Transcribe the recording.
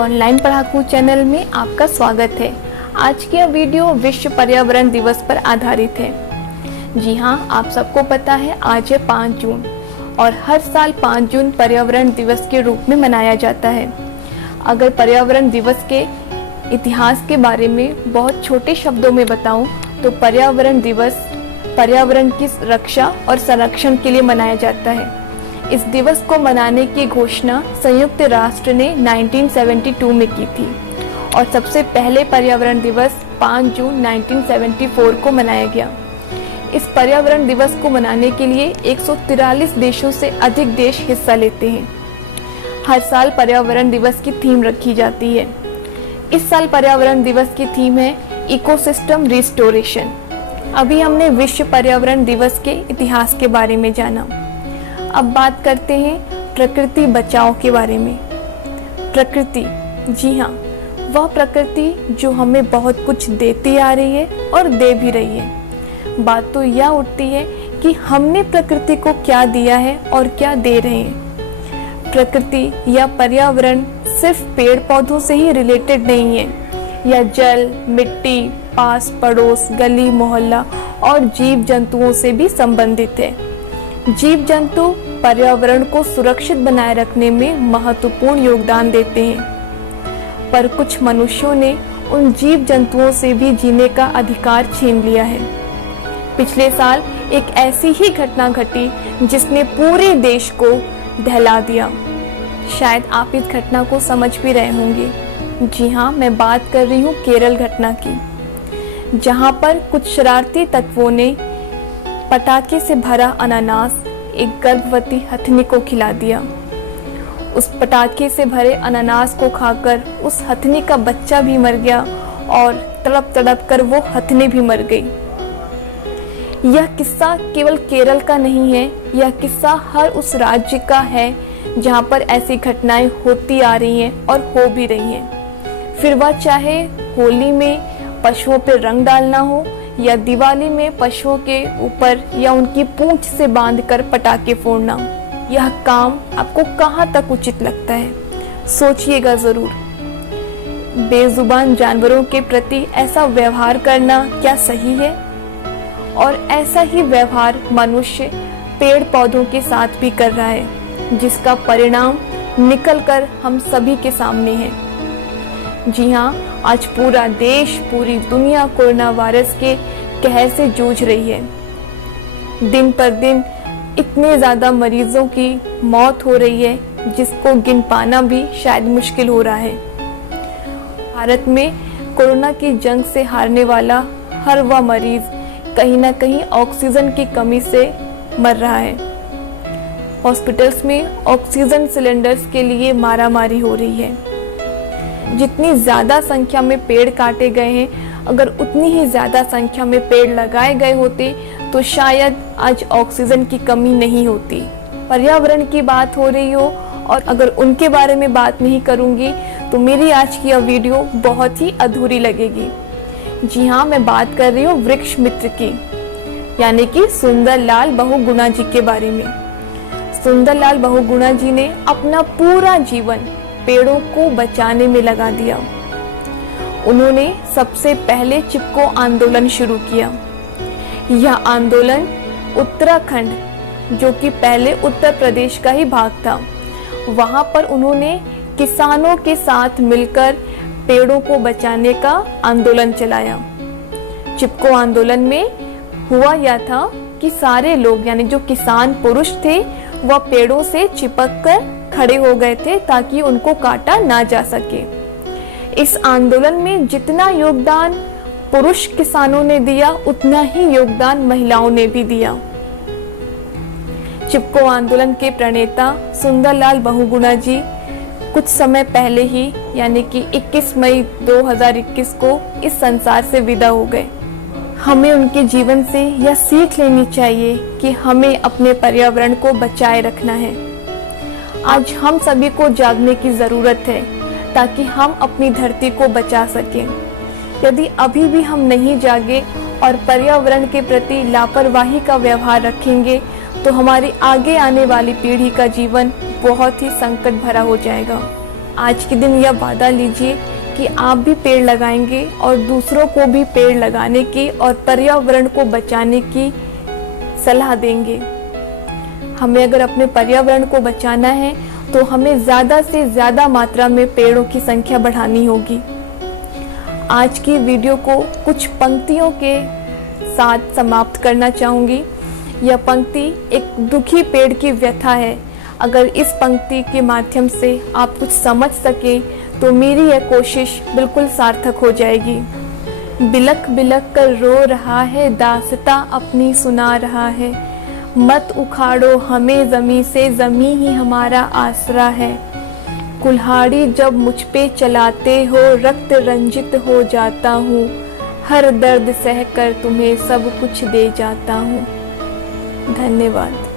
Online पढ़ाकू channel में आपका स्वागत है। आज की यह वीडियो विश्व पर्यावरण दिवस पर आधारित है। जी हाँ, आप सबको पता है आज है 5 जून और हर साल 5 जून पर्यावरण दिवस के रूप में मनाया जाता है। अगर पर्यावरण दिवस के इतिहास के बारे में बहुत छोटे शब्दों में बताऊं तो पर्यावरण दिवस पर्यावरण की रक्षा और संरक्षण के लिए मनाया जाता है। इस दिवस को मनाने की घोषणा संयुक्त राष्ट्र ने 1972 में की थी और सबसे पहले पर्यावरण दिवस 5 जून 1974 को मनाया गया। इस पर्यावरण दिवस को मनाने के लिए 143 देशों से अधिक देश हिस्सा लेते हैं। हर साल पर्यावरण दिवस की थीम रखी जाती है। इस साल पर्यावरण दिवस की थीम है इकोसिस्टम रिस्टोरेशन। अभी हमने विश्व पर्यावरण दिवस के इतिहास के बारे में जाना। अब बात करते हैं प्रकृति बचाओ के बारे में। प्रकृति, जी हाँ, वह प्रकृति जो हमें बहुत कुछ देती आ रही है और दे भी रही है। बात तो यह उठती है कि हमने प्रकृति को क्या दिया है और क्या दे रहे हैं। प्रकृति या पर्यावरण सिर्फ पेड़ पौधों से ही रिलेटेड नहीं है, या जल, मिट्टी, पास पड़ोस, गली मोहल्ला और जीव जंतुओं से भी संबंधित है। जीव जंतु पर्यावरण को सुरक्षित बनाए रखने में महत्वपूर्ण योगदान देते हैं, पर कुछ मनुष्यों ने उन जीव जंतुओं से भी जीने का अधिकार छीन लिया है। पिछले साल एक ऐसी ही घटना घटी जिसने पूरे देश को दहला दिया। शायद आप इस घटना को समझ भी रहे होंगे। जी हाँ, मैं बात कर रही हूँ केरल घटना की, जहाँ पर कुछ शरारती तत्वों ने पटाखे से भरा अनानास एक गर्भवती हथनी को खिला दिया। उस पटाखे से भरे अनानास को खाकर उस हथनी का बच्चा भी मर गया और तड़प तड़प कर वो हथनी भी मर गई। यह किस्सा केवल केरल का नहीं है, यह किस्सा हर उस राज्य का है जहाँ पर ऐसी घटनाएं होती आ रही हैं और हो भी रही हैं। फिर वह चाहे होली में पशुओं पर रंग डालना हो या दिवाली में पशुओं के ऊपर या उनकी पूंछ से बांधकर पटाखे फोड़ना। यह काम आपको कहाँ तक उचित लगता है? सोचिएगा जरूर। बेजुबान जानवरों के प्रति ऐसा व्यवहार करना क्या सही है? और ऐसा ही व्यवहार मनुष्य पेड़ पौधों के साथ भी कर रहा है, जिसका परिणाम निकल कर हम सभी के सामने है। जी हाँ, आज पूरा देश, पूरी दुनिया कोरोना वायरस के कहर से जूझ रही है। दिन पर दिन इतने ज़्यादा मरीजों की मौत हो रही है जिसको गिन पाना भी शायद मुश्किल हो रहा है। भारत में कोरोना की जंग से हारने वाला हर वह मरीज कहीं ना कहीं ऑक्सीजन की कमी से मर रहा है। हॉस्पिटल्स में ऑक्सीजन सिलेंडर्स के लिए मारामारी हो रही है। जितनी ज़्यादा संख्या में पेड़ काटे गए हैं, अगर उतनी ही ज़्यादा संख्या में पेड़ लगाए गए होते तो शायद आज ऑक्सीजन की कमी नहीं होती। पर्यावरण की बात हो रही हो और अगर उनके बारे में बात नहीं करूँगी तो मेरी आज की यह वीडियो बहुत ही अधूरी लगेगी। जी हाँ, मैं बात कर रही हूँ वृक्ष मित्र की, यानी कि सुंदरलाल बहुगुणा जी के बारे में। सुंदरलाल बहुगुणा जी ने अपना पूरा जीवन पेड़ों को बचाने में लगा दिया। उन्होंने सबसे पहले चिपको आंदोलन शुरू किया। यह आंदोलन उत्तराखंड, जो कि पहले उत्तर प्रदेश का ही भाग था, वहां पर उन्होंने किसानों के साथ मिलकर पेड़ों को बचाने का आंदोलन चलाया। चिपको आंदोलन में हुआ यह था कि सारे लोग, यानी जो किसान पुरुष थे, वह पेड़ों से चिपक कर खड़े हो गए थे ताकि उनको काटा ना जा सके। इस आंदोलन में जितना योगदान पुरुष किसानों ने दिया, उतना ही योगदान महिलाओं ने भी दिया। चिपको आंदोलन के प्रणेता सुंदरलाल बहुगुणा जी कुछ समय पहले ही, यानी कि 21 मई 2021 को इस संसार से विदा हो गए। हमें उनके जीवन से यह सीख लेनी चाहिए कि हमें अपने पर्यावरण को बचाए रखना है। आज हम सभी को जागने की ज़रूरत है ताकि हम अपनी धरती को बचा सकें। यदि अभी भी हम नहीं जागे और पर्यावरण के प्रति लापरवाही का व्यवहार रखेंगे तो हमारी आगे आने वाली पीढ़ी का जीवन बहुत ही संकट भरा हो जाएगा। आज के दिन यह वादा लीजिए कि आप भी पेड़ लगाएंगे और दूसरों को भी पेड़ लगाने की और पर्यावरण को बचाने की सलाह देंगे। हमें अगर अपने पर्यावरण को बचाना है तो हमें ज़्यादा से ज़्यादा मात्रा में पेड़ों की संख्या बढ़ानी होगी। आज की वीडियो को कुछ पंक्तियों के साथ समाप्त करना चाहूँगी। यह पंक्ति एक दुखी पेड़ की व्यथा है। अगर इस पंक्ति के माध्यम से आप कुछ समझ सकें तो मेरी यह कोशिश बिल्कुल सार्थक हो जाएगी। बिलख बिलख कर रो रहा है, दास्तां अपनी सुना रहा है। मत उखाड़ो हमें ज़मीं से, ज़मीं ही हमारा आसरा है। कुल्हाड़ी जब मुझ पे चलाते हो, रक्त रंजित हो जाता हूँ। हर दर्द सह कर तुम्हें सब कुछ दे जाता हूँ। धन्यवाद।